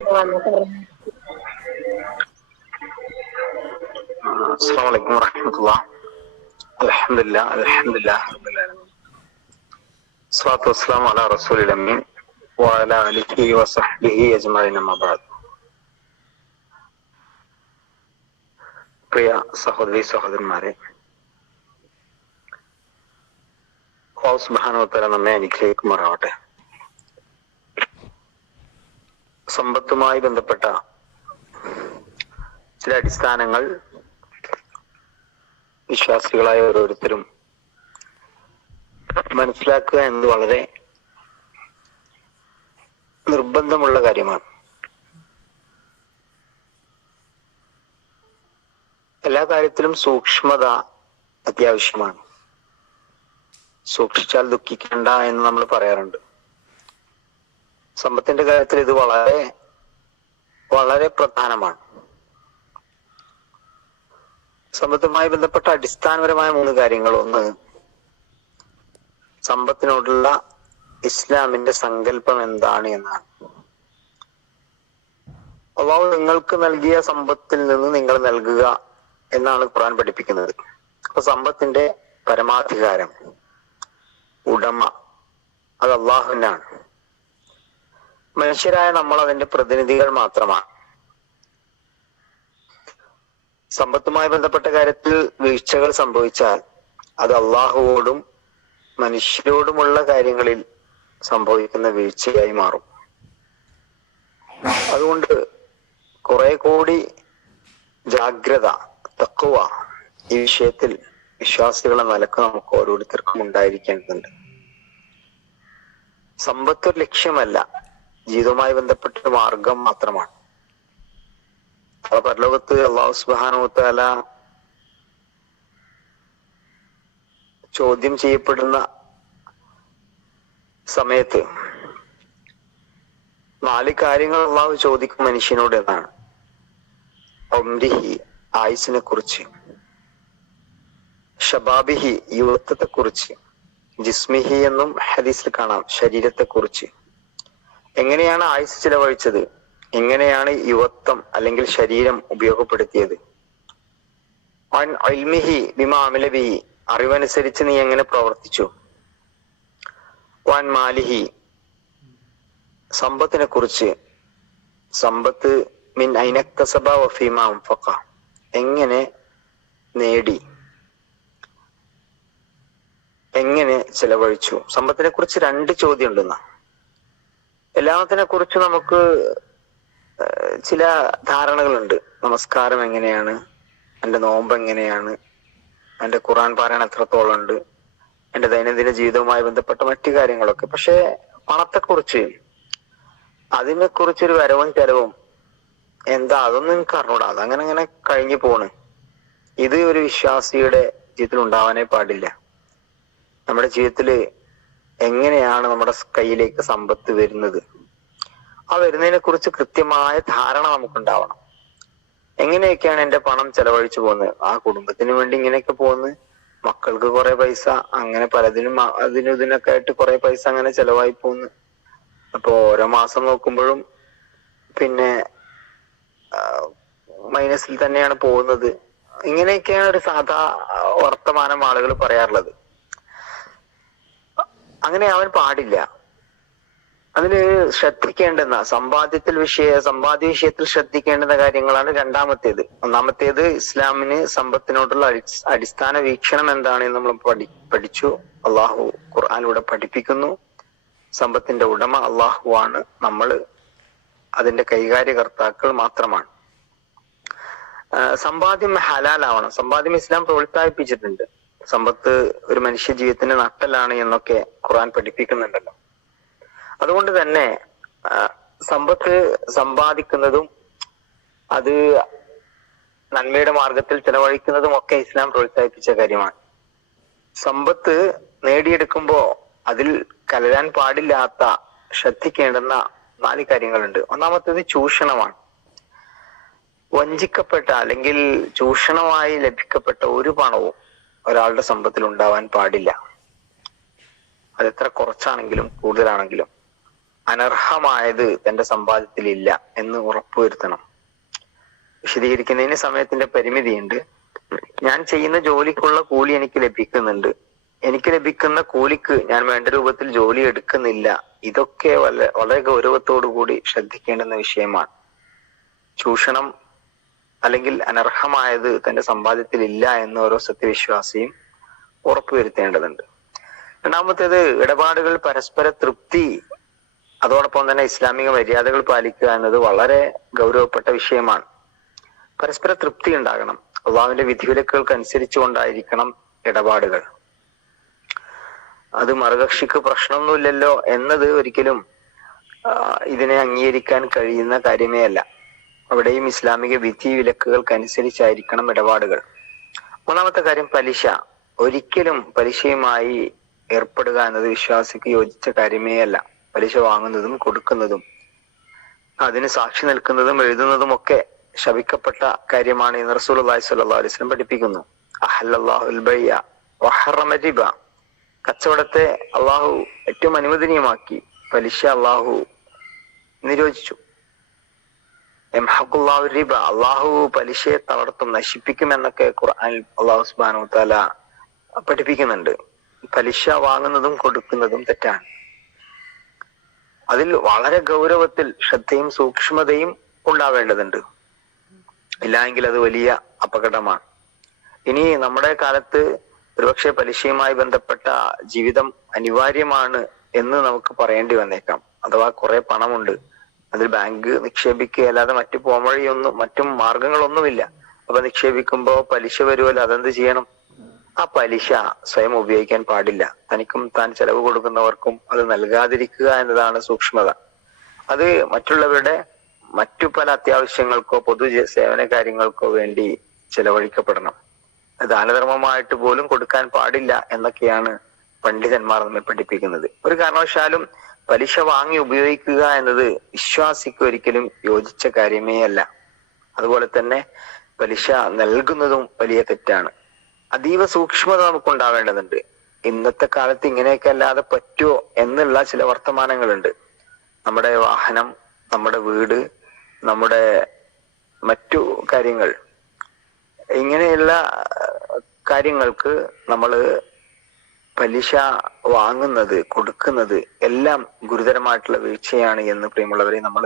السلام عليكم ورحمة الله. الحمد لله رب العالمين. الصلاة والسلام على رسول الأمين وعلى آله وصحبه أجمعين أما بعد. പ്രിയ സഹോദരി സഹോദരന്മാരെ, അല്ലാഹു സുബ്ഹാനഹു വ തആല നമ്മെ അനുഗ്രഹിക്കുമാറാവട്ടെ. സമ്പത്തുമായി ബന്ധപ്പെട്ട ചില അടിസ്ഥാനങ്ങൾ വിശ്വാസികളായ ഓരോരുത്തരും മനസ്സിലാക്കുക എന്നത് വളരെ നിർബന്ധമുള്ള കാര്യമാണ്. എല്ലാ കാര്യത്തിലും സൂക്ഷ്മത അത്യാവശ്യമാണ്. സൂക്ഷിച്ചാൽ ദുഃഖിക്കേണ്ട എന്ന് നമ്മൾ പറയാറുണ്ട്. സമ്പത്തിന്റെ കാര്യത്തിൽ ഇത് വളരെ വളരെ പ്രധാനമാണ്. സമ്പത്തുമായി ബന്ധപ്പെട്ട അടിസ്ഥാനപരമായ 3 കാര്യങ്ങൾ. ഒന്ന്, സമ്പത്തിനോടുള്ള ഇസ്ലാമിന്റെ സങ്കല്പം എന്താണ് എന്നാണ്. അല്ലാഹു നിങ്ങൾക്ക് നൽകിയ സമ്പത്തിൽ നിന്ന് നിങ്ങൾ നൽകുക എന്നാണ് ഖുർആൻ പഠിപ്പിക്കുന്നത്. അപ്പൊ സമ്പത്തിന്റെ പരമാധികാരം, ഉടമ, അത് അള്ളാഹുവിനാണ്. മനുഷ്യരായ നമ്മൾ അതിന്റെ പ്രതിനിധികൾ മാത്രമാണ്. സമ്പത്തുമായി ബന്ധപ്പെട്ട കാര്യത്തിൽ വീഴ്ചകൾ സംഭവിച്ചാൽ അത് അള്ളാഹുവോടും മനുഷ്യരോടുമുള്ള കാര്യങ്ങളിൽ സംഭവിക്കുന്ന വീഴ്ചയായി മാറും. അതുകൊണ്ട് കുറെ കൂടി ജാഗ്രത, തഖ്വ ഈ വിഷയത്തിൽ വിശ്വാസികളെ നിലക്ക് നമുക്ക് ഓരോരുത്തർക്കും ഉണ്ടായിരിക്കേണ്ടതുണ്ട്. സമ്പത്ത് ഒരു ലക്ഷ്യമല്ല, ജീവിതവുമായി ബന്ധപ്പെട്ട ഒരു മാർഗം മാത്രമാണ്. പരലോകത്ത് അല്ലാഹു സുബ്ഹാനഹു വ തആല ചോദ്യം ചെയ്യപ്പെടുന്ന സമയത്ത് 4 കാര്യങ്ങൾ അല്ലാഹു ചോദിക്കും മനുഷ്യനോട് എന്നാണ്. ഉംരിഹി, ആയുസിനെ കുറിച്ച്; ഷബാബിഹി, യുവത്വത്തെ കുറിച്ച്; ജിസ്മിഹി എന്നും ഹദീസിൽ കാണാം, ശരീരത്തെ കുറിച്ച്. എങ്ങനെയാണ് ആയുസ് ചിലവഴിച്ചത്, എങ്ങനെയാണ് യുവത്വം അല്ലെങ്കിൽ ശരീരം ഉപയോഗപ്പെടുത്തിയത്; ഇൽമിഹി ബിമാ അമില ബിഹി, അറിവനുസരിച്ച് നീ എങ്ങനെ പ്രവർത്തിച്ചു; മാലിഹി, സമ്പത്തിനെ കുറിച്ച്. സമ്പത്ത് മിൻ ഐനക്തസബ വഫീമാ അൻഫഖ, എങ്ങനെ നേടി, എങ്ങനെ ചെലവഴിച്ചു. സമ്പത്തിനെ കുറിച്ച് 2 ചോദ്യം ഉണ്ടെന്ന. എല്ലാത്തിനെ കുറിച്ച് നമുക്ക് ചില ധാരണകളുണ്ട്. നമസ്കാരം എങ്ങനെയാണ്, എന്റെ നോമ്പ് എങ്ങനെയാണ്, എന്റെ ഖുർആൻ പാരായണം എത്രത്തോളം ഉണ്ട്, എന്റെ ദൈനംദിന ജീവിതവുമായി ബന്ധപ്പെട്ട മറ്റു കാര്യങ്ങളൊക്കെ. പക്ഷെ പണത്തെക്കുറിച്ച്, അതിനെ കുറിച്ചൊരു വരവും ചെലവും എന്താ, അതൊന്നും എനിക്ക് അറിഞ്ഞൂടാ, അതങ്ങനെ അങ്ങനെ കഴിഞ്ഞു പോണ്. ഇത് ഒരു വിശ്വാസിയുടെ ജീവിതത്തിൽ ഉണ്ടാവാനേ പാടില്ല. നമ്മുടെ ജീവിതത്തില് എങ്ങനെയാണ് നമ്മുടെ കയ്യിലേക്ക് സമ്പത്ത് വരുന്നത്, ആ വരുന്നതിനെ കുറിച്ച് കൃത്യമായ ധാരണ നമുക്കുണ്ടാവണം. എങ്ങനെയൊക്കെയാണ് എന്റെ പണം ചെലവഴിച്ചു പോകുന്നത്, ആ കുടുംബത്തിന് വേണ്ടി ഇങ്ങനെയൊക്കെ പോകുന്നത്, മക്കൾക്ക് കുറെ പൈസ, അങ്ങനെ പലതിനും അതിനും ഇതിനൊക്കെ ആയിട്ട് കുറെ പൈസ അങ്ങനെ ചെലവായി പോകുന്നു. അപ്പൊ ഓരോ മാസം നോക്കുമ്പോഴും പിന്നെ മൈനസിൽ തന്നെയാണ് പോകുന്നത്. ഇങ്ങനെയൊക്കെയാണ് ഒരു സാധാ വർത്തമാനം ആളുകൾ പറയാറുള്ളത്. അങ്ങനെ ആവാൻ പാടില്ല. അതില് ശ്രദ്ധിക്കേണ്ടുന്ന സമ്പാദ്യ വിഷയത്തിൽ ശ്രദ്ധിക്കേണ്ടുന്ന കാര്യങ്ങളാണ് രണ്ടാമത്തേത്. ഒന്നാമത്തേത്, ഇസ്ലാമിന് സമ്പത്തിനോടുള്ള അടിസ്ഥാന വീക്ഷണം എന്താണ് എന്ന് നമ്മൾ പഠിച്ചു. അള്ളാഹു ഖുർആനിലൂടെ പഠിപ്പിക്കുന്നു. സമ്പത്തിന്റെ ഉടമ അള്ളാഹു ആണ്, നമ്മൾ അതിന്റെ കൈകാര്യകർത്താക്കൾ മാത്രമാണ്. സമ്പാദ്യം ഹലാലാവണം. സമ്പാദ്യം ഇസ്ലാം പ്രോത്സാഹിപ്പിച്ചിട്ടുണ്ട്. സമ്പത്ത് ഒരു മനുഷ്യ ജീവിതത്തിന് നട്ടലാണ് എന്നൊക്കെ ഖുർആൻ പഠിപ്പിക്കുന്നുണ്ടല്ലോ. അതുകൊണ്ട് തന്നെ സമ്പത്ത് സമ്പാദിക്കുന്നതും അത് നന്മയുടെ മാർഗത്തിൽ ചെലവഴിക്കുന്നതും ഒക്കെ ഇസ്ലാം പ്രോത്സാഹിപ്പിച്ച കാര്യമാണ്. സമ്പത്ത് നേടിയെടുക്കുമ്പോ അതിൽ കലരാൻ പാടില്ലാത്ത, ശ്രദ്ധിക്കേണ്ടുന്ന 4 കാര്യങ്ങളുണ്ട്. ഒന്നാമത്തേത് ചൂഷണമാണ്. വഞ്ചിക്കപ്പെട്ട അല്ലെങ്കിൽ ചൂഷണമായി ലഭിക്കപ്പെട്ട ഒരു പണവും ഒരാളുടെ സമ്പത്തിൽ ഉണ്ടാവാൻ പാടില്ല. അതെത്ര കുറച്ചാണെങ്കിലും കൂടുതലാണെങ്കിലും. അനർഹമായത് തന്റെ സമ്പാദ്യത്തിൽ ഇല്ല എന്ന് ഉറപ്പുവരുത്തണം. വിശദീകരിക്കുന്നതിന് സമയത്തിന്റെ പരിമിതിയുണ്ട്. ഞാൻ ചെയ്യുന്ന ജോലിക്കുള്ള കൂലി എനിക്ക് ലഭിക്കുന്നുണ്ട്, എനിക്ക് ലഭിക്കുന്ന കൂലിക്ക് ഞാൻ വേണ്ട രൂപത്തിൽ ജോലി എടുക്കുന്നില്ല. ഇതൊക്കെ വളരെ ഗൗരവത്തോടു കൂടി ശ്രദ്ധിക്കേണ്ടുന്ന വിഷയമാണ്. ചൂഷണം അല്ലെങ്കിൽ അനർഹമായത് തന്റെ സമ്പാദ്യത്തിൽ ഇല്ല എന്ന് ഓരോ സത്യവിശ്വാസിയും ഉറപ്പുവരുത്തേണ്ടതുണ്ട്. രണ്ടാമത്തേത്, ഇടപാടുകൾ പരസ്പര തൃപ്തി, അതോടൊപ്പം തന്നെ ഇസ്ലാമിക മര്യാദകൾ പാലിക്കുക എന്നത് വളരെ ഗൗരവപ്പെട്ട വിഷയമാണ്. പരസ്പര തൃപ്തി ഉണ്ടാകണം. അള്ളാഹുവിന്റെ വിധിവിലക്കുകൾക്ക് അനുസരിച്ചുകൊണ്ടായിരിക്കണം ഇടപാടുകൾ. അത് മറുകക്ഷിക്ക് പ്രശ്നമൊന്നുമില്ലല്ലോ എന്നത് ഒരിക്കലും ഇതിനെ അംഗീകരിക്കാൻ കഴിയുന്ന കാര്യമേ അല്ല. അവിടെയും ഇസ്ലാമിക വിധി വിലക്കുകൾക്ക് അനുസരിച്ചായിരിക്കണം ഇടപാടുകൾ. മൂന്നാമത്തെ കാര്യം, പലിശ. ഒരിക്കലും പലിശയുമായി ഏർപ്പെടുക എന്നത് വിശ്വാസിക്ക് യോജിച്ച കാര്യമേ അല്ല. പലിശ വാങ്ങുന്നതും കൊടുക്കുന്നതും അതിന് സാക്ഷി നിൽക്കുന്നതും എഴുതുന്നതും ഒക്കെ ശപിക്കപ്പെട്ട കാര്യമാണ് എന്ന് റസൂലുള്ളാഹി സ്വല്ലല്ലാഹു അലൈഹി വസല്ലം പഠിപ്പിക്കുന്നു. അഹല്ലല്ലാഹുൽ ബൈഅ വഹറമ റിബ. കച്ചവടത്തെ അള്ളാഹു ഏറ്റവും അനുവദനീയമാക്കി, പലിശ അള്ളാഹു നിരോധിച്ചു. യംഹഖുല്ലാഹു റിബ, അള്ളാഹു പലിശയെ തളർത്തും, നശിപ്പിക്കും എന്നൊക്കെ ഖുർആനിൽ അള്ളാഹു സുബ്ഹാനഹു വ തആല പഠിപ്പിക്കുന്നുണ്ട്. പലിശ വാങ്ങുന്നതും കൊടുക്കുന്നതും തെറ്റാണ്. അതിൽ വളരെ ഗൗരവത്തിൽ ശ്രദ്ധയും സൂക്ഷ്മതയും ഉണ്ടാവേണ്ടതുണ്ട്. ഇല്ലെങ്കിൽ അത് വലിയ അപകടമാണ്. ഇനി നമ്മുടെ കാലത്ത് ഒരുപക്ഷെ പലിശയുമായി ബന്ധപ്പെട്ട ജീവിതം അനിവാര്യമാണ് എന്ന് നമുക്ക് പറയേണ്ടി വന്നേക്കാം. അഥവാ കുറെ പണമുണ്ട്, അതിൽ ബാങ്ക് നിക്ഷേപിക്കുക അല്ലാതെ മറ്റു മാർഗങ്ങളൊന്നുമില്ല. അപ്പൊ നിക്ഷേപിക്കുമ്പോ പലിശ വരുമല്ലോ, അതെന്ത് ചെയ്യണം? ആ പലിശ സ്വയം ഉപയോഗിക്കാൻ പാടില്ല. തനിക്കും താൻ ചെലവ് കൊടുക്കുന്നവർക്കും അത് നൽകാതിരിക്കുക എന്നതാണ് സൂക്ഷ്മത. അത് മറ്റുള്ളവരുടെ മറ്റു പല അത്യാവശ്യങ്ങൾക്കോ പൊതു സേവന കാര്യങ്ങൾക്കോ വേണ്ടി ചെലവഴിക്കപ്പെടണം. ദാനധർമ്മമായിട്ട് പോലും കൊടുക്കാൻ പാടില്ല എന്നൊക്കെയാണ് പണ്ഡിതന്മാർ നമ്മെ പഠിപ്പിക്കുന്നത്. ഒരു കാരണവശാലും പലിശ വാങ്ങി ഉപയോഗിക്കുക എന്നത് വിശ്വാസിക്ക് ഒരിക്കലും യോജിച്ച കാര്യമേ അല്ല. അതുപോലെ തന്നെ പലിശ നൽകുന്നതും വലിയ തെറ്റാണ്. അതീവ സൂക്ഷ്മത നമുക്ക് ഉണ്ടാവേണ്ടതുണ്ട്. ഇന്നത്തെ കാലത്ത് ഇങ്ങനെയൊക്കെ അല്ലാതെ പറ്റുമോ എന്നുള്ള ചില വർത്തമാനങ്ങളുണ്ട്. നമ്മുടെ വാഹനം, നമ്മുടെ വീട്, നമ്മുടെ മറ്റു കാര്യങ്ങൾ, ഇങ്ങനെയുള്ള കാര്യങ്ങൾക്ക് നമ്മൾ പലിശ വാങ്ങുന്നത് കൊടുക്കുന്നത് എല്ലാം ഗുരുതരമായിട്ടുള്ള വീഴ്ചയാണ് എന്ന് പ്രിയമുള്ളവരെ നമ്മൾ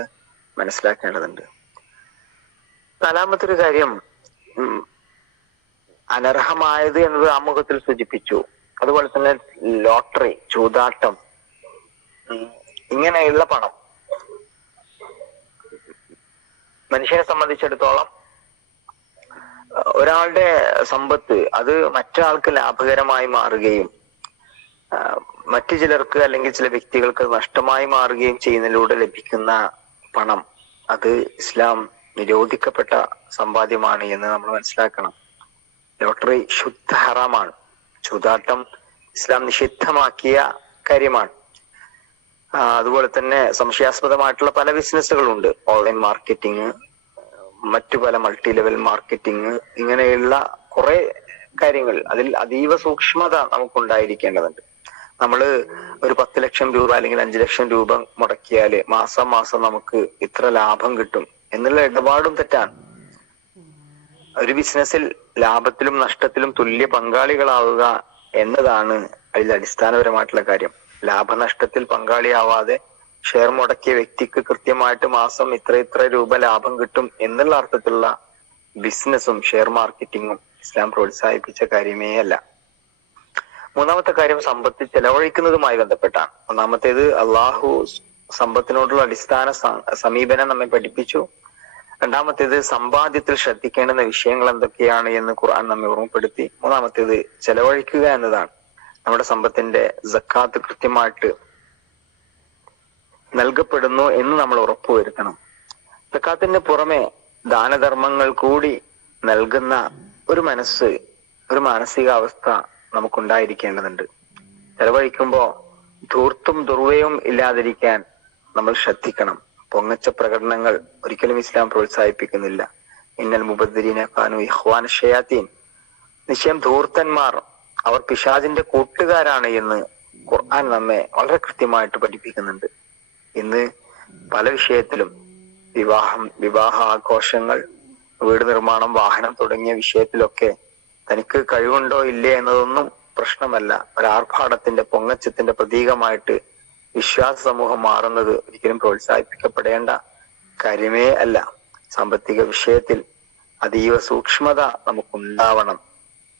മനസ്സിലാക്കേണ്ടതുണ്ട്. നാലാമത്തെ ഒരു കാര്യം, അനർഹമായത് എന്നത് ആമുഖത്തിൽ സൂചിപ്പിച്ചു. അതുപോലെ തന്നെ ലോട്ടറി, ചൂതാട്ടം, ഇങ്ങനെയുള്ള പണം മനുഷ്യനെ സംബന്ധിച്ചിടത്തോളം ഒരാളുടെ സമ്പത്ത് അത് മറ്റൊരാൾക്ക് ലാഭകരമായി മാറുകയും മറ്റു ചിലർക്ക് അല്ലെങ്കിൽ ചില വ്യക്തികൾക്ക് നഷ്ടമായി മാറുകയും ചെയ്യുന്നതിലൂടെ ലഭിക്കുന്ന പണം അത് ഇസ്ലാം നിരോധിക്കപ്പെട്ട സമ്പാദ്യമാണ് എന്ന് നമ്മൾ മനസ്സിലാക്കണം. ലോട്ടറി ശുദ്ധ ഹറാമാണ്. ചൂതാട്ടം ഇസ്ലാം നിഷിദ്ധമാക്കിയ കാര്യമാണ്. അതുപോലെ തന്നെ സംശയാസ്പദമായിട്ടുള്ള പല ബിസിനസ്സുകളുണ്ട്. ഓൺലൈൻ മാർക്കറ്റിംഗ്, മറ്റു പല മൾട്ടി ലെവൽ മാർക്കറ്റിംഗ്, ഇങ്ങനെയുള്ള കുറെ കാര്യങ്ങൾ. അതിൽ അതീവ സൂക്ഷ്മത നമുക്കുണ്ടായിരിക്കേണ്ടതുണ്ട്. നമ്മള് ഒരു 10 ലക്ഷം രൂപ അല്ലെങ്കിൽ 5 ലക്ഷം രൂപ മുടക്കിയാല് മാസം മാസം നമുക്ക് ഇത്ര ലാഭം കിട്ടും എന്നുള്ള ഇടപാടും തെറ്റാണ്. ഒരു ബിസിനസ്സിൽ ലാഭത്തിലും നഷ്ടത്തിലും തുല്യ പങ്കാളികളാവുക എന്നതാണ് അതിൽ അടിസ്ഥാനപരമായിട്ടുള്ള കാര്യം. ലാഭനഷ്ടത്തിൽ പങ്കാളിയാവാതെ ഷെയർ മുടക്കിയ വ്യക്തിക്ക് കൃത്യമായിട്ട് മാസം ഇത്ര രൂപ ലാഭം കിട്ടും എന്നുള്ള അർത്ഥത്തിലുള്ള ബിസിനസ്സും ഷെയർ മാർക്കറ്റിങ്ങും ഇസ്ലാം പ്രോത്സാഹിപ്പിച്ച കാര്യമേ അല്ല. മൂന്നാമത്തെ കാര്യം, സമ്പത്ത് ചെലവഴിക്കുന്നതുമായി ബന്ധപ്പെട്ടാണ്. ഒന്നാമത്തേത്, അള്ളാഹു സമ്പത്തിനോടുള്ള അടിസ്ഥാന സമീപനം നമ്മെ പഠിപ്പിച്ചു. രണ്ടാമത്തേത്, സമ്പാദ്യത്തിൽ ശ്രദ്ധിക്കേണ്ടുന്ന വിഷയങ്ങൾ എന്തൊക്കെയാണ് എന്ന് ഖുർആൻ നമ്മെ ഓർമ്മപ്പെടുത്തി. മൂന്നാമത്തേത്, ചെലവഴിക്കുക എന്നതാണ്. നമ്മുടെ സമ്പത്തിന്റെ സക്കാത്ത് കൃത്യമായിട്ട് നൽകപ്പെടുന്നു എന്ന് നമ്മൾ ഉറപ്പുവരുത്തണം. സക്കാത്തിന് പുറമെ ദാനധർമ്മങ്ങൾ കൂടി നൽകുന്ന ഒരു മനസ്സ്, ഒരു മാനസികാവസ്ഥ നമുക്കുണ്ടായിരിക്കേണ്ടതുണ്ട്. ചെലവഴിക്കുമ്പോ ധൂർത്തും ദുർവ്യയവും ഇല്ലാതിരിക്കാൻ നമ്മൾ ശ്രദ്ധിക്കണം. പൊങ്ങച്ച പ്രകടനങ്ങൾ ഒരിക്കലും ഇസ്ലാം പ്രോത്സാഹിപ്പിക്കുന്നില്ല. ഇന്നൽ മുബദ്ദിരീന കാനൂ ഇഖ്വാന ശയാത്തീൻ, നിശ്ചയം ധൂർത്തന്മാർ അവർ പിശാചിന്റെ കൂട്ടുകാരാണ് എന്ന് ഖുർആൻ നമ്മെ വളരെ കൃത്യമായിട്ട് പഠിപ്പിക്കുന്നുണ്ട്. ഇന്ന് പല വിഷയത്തിലും വിവാഹ ആഘോഷങ്ങൾ, വീട് നിർമ്മാണം, വാഹനം തുടങ്ങിയ വിഷയത്തിലൊക്കെ തനിക്ക് കഴിവുണ്ടോ ഇല്ലേ എന്നതൊന്നും പ്രശ്നമല്ല. ഒരാർഭാടത്തിന്റെ പൊങ്ങച്ചത്തിന്റെ പ്രതീകമായിട്ട് വിശ്വാസ സമൂഹം മാറുന്നത് ഒരിക്കലും പ്രോത്സാഹിപ്പിക്കപ്പെടേണ്ട കാര്യമേ അല്ല. സാമ്പത്തിക വിഷയത്തിൽ അതീവ സൂക്ഷ്മത നമുക്കുണ്ടാവണം.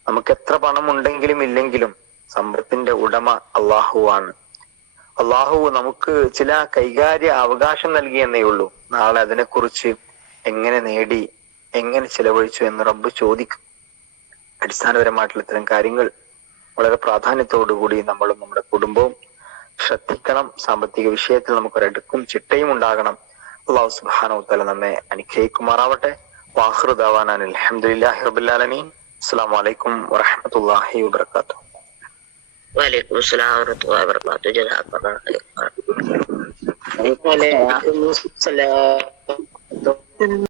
നമുക്ക് എത്ര പണം ഉണ്ടെങ്കിലും ഇല്ലെങ്കിലും സമ്പത്തിന്റെ ഉടമ അള്ളാഹുവാണ്. അള്ളാഹു നമുക്ക് ചില കൈകാര്യ അവകാശം നൽകിയെന്നേ ഉള്ളൂ. നാളെ അതിനെക്കുറിച്ച് എങ്ങനെ നേടി, എങ്ങനെ ചിലവഴിച്ചു എന്ന് റബ്ബ് ചോദിക്കും. അടിസ്ഥാനപരമായിട്ടുള്ള ഇത്തരം കാര്യങ്ങൾ വളരെ പ്രാധാന്യത്തോടുകൂടി നമ്മളും നമ്മുടെ കുടുംബവും ശ്രദ്ധിക്കണം. സാമ്പത്തിക വിഷയത്തിൽ നമുക്കൊരടുക്കും ചിട്ടയും ഉണ്ടാകണം. അല്ലാഹു സുബ്ഹാനഹു വ തആല നമ്മെ അനുഗ്രഹിക്കുമാറാവട്ടെ. വാഖിറു ദഅവാനാ അൽഹംദുലില്ലാഹി റബ്ബിൽ ആലമീൻ. അസ്സലാമു അലൈക്കും വറഹ്മത്തുള്ളാഹി വബറകാതുഹു. വലൈക്കും അസ്സലാം വറഹ്മത്തുള്ളാഹി വബറകാതുഹു. ജസാക്കല്ലാഹു ഖൈറൻ. വലൈക്കും അസ്സലാം.